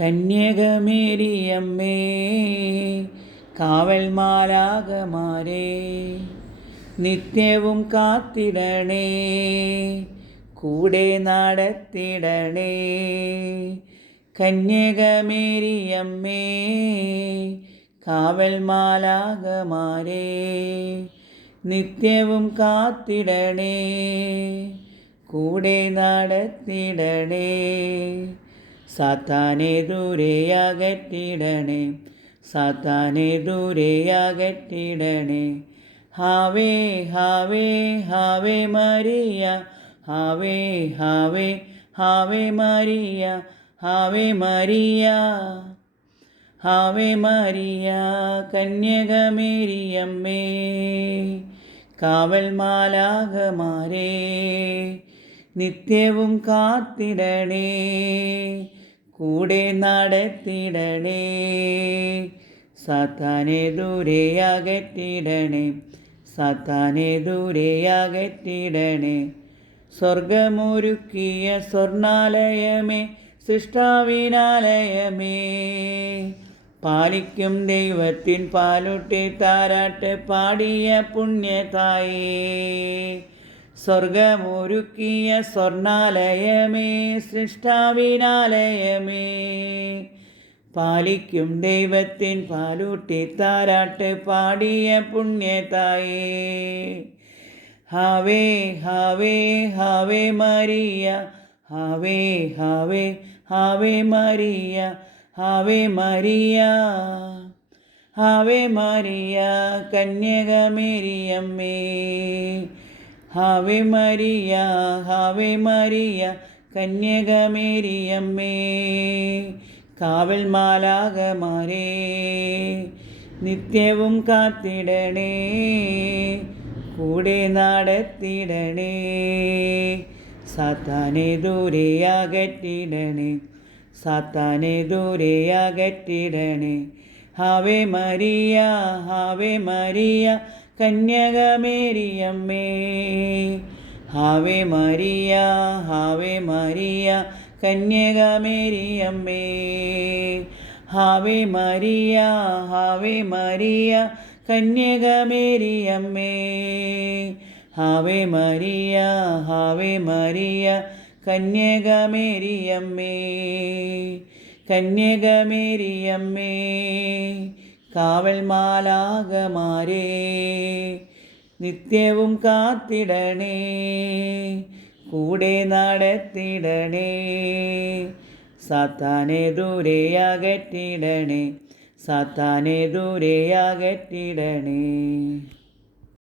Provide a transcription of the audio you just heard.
കന്യകമേരിയമ്മേ കാവൽ മാലാകമാരേ നിത്യവും കാത്തിടണേ കൂടെ നടത്തിടണേ. കന്യകമേരിയമ്മേ കാവൽ മാലാകമാരേ നിത്യവും കാത്തിടണേ കൂടെ നടത്തിടണേ. സാത്താനെ ദൂരെയകറ്റിടണേ സാത്താനെ ദൂരെയകറ്റിടണേ ഹാവേ Ave Ave Maria Ave Ave Ave Maria Ave Maria. Ave Maria കന്യകമേരിയമ്മേ കാവൽ മാലാകമാരേ നിത്യവും കാത്തിടണേ. കൂടെ നടത്തിടണേ. സത്താനെ ദൂരെ സാത്താനെ ദൂരെ സ്വർഗമൊരുക്കിയ സ്വർണാലയമേ സൃഷ്ടാവിനാലയമേ. പാലിക്കും ദൈവത്തിൻ പാലുട്ടി താരാട്ട് പാടിയ പുണ്യതായേ. സ്വർഗമൊരുക്കിയ സ്വർണാലയമേ സൃഷ്ടാവിനാലയമേ. പാലിക്കും ദൈവത്തിൻ പാലൂട്ടി താരാട്ട് പാടിയ പുണ്യതായേ. Ave Ave Ave Maria Ave Ave Ave Maria Ave Maria. Ave Maria കന്യകമേരിയമ്മേ Ave Maria Ave Maria കന്യകമേരിയമ്മേ കാവൽ മാലാകമാരേ നിത്യവും കാത്തിടണേ കൂടെ നടത്തിടണേ സാത്താനെ ദൂരെ അകറ്റിടണേ സാത്താനെ ദൂരെ അകറ്റിടണേ. ഹാവേ മരിയ ഹാവേ മരിയ കന്യകമേരിയമ്മേ. ഹാവേ മരിയ ഹാവേ മരിയ കന്യകമേരിയമ്മേ. ഹാവേ മരിയ ഹാവേ മരിയ കന്യകമേരിയമ്മേ. ഹാവേ മരിയ ഹാവേ മരിയ കന്യകമേരിയമ്മേ. കന്യകമേരിയമ്മേ. കാവൽ മാലാകമാരേ നിത്യവും കാത്തിടണേ കൂടെ നടത്തിടണേ സാത്താനെ ദൂരെ അകറ്റിടണേ സാത്താനെ ദൂരെ അകറ്റിടണേ.